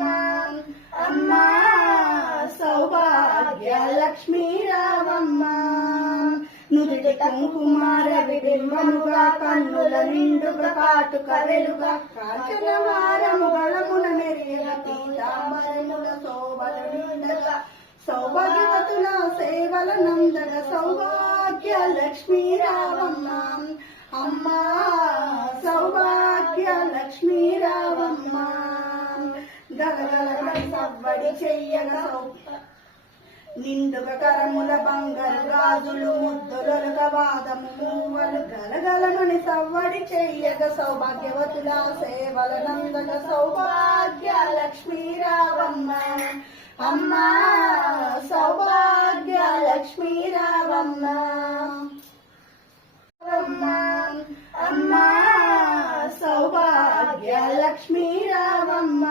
రావమ్మ అమ్మా సౌభాగ్య లక్ష్మీ రావమ్మ నుదుటి కుంకుమార బింబముగా కన్నుల నిండుగా కాటుక వెలుగా కాచన వారము గళమున మెరియగా పీతాంబరముల శోభల నిండగా సౌభాగ్యవతుల సేవల నందగ సౌభాగ్య లక్ష్మీ రావమ్మ గలగల సవ్వడి చెయ్యగా నిండుగ కరముల బంగారు గాజులు ముద్దులొలక వాదము మూవలు గలగలమని సవ్వడి చెయ్యగ సౌభాగ్యవతుల సేవల నందగ సౌభాగ్య లక్ష్మీ రావమ్మ. అమ్మా సౌభాగ్య లక్ష్మీ రావమ్మ. అమ్మా సౌభాగ్య లక్ష్మీ రావమ్మ.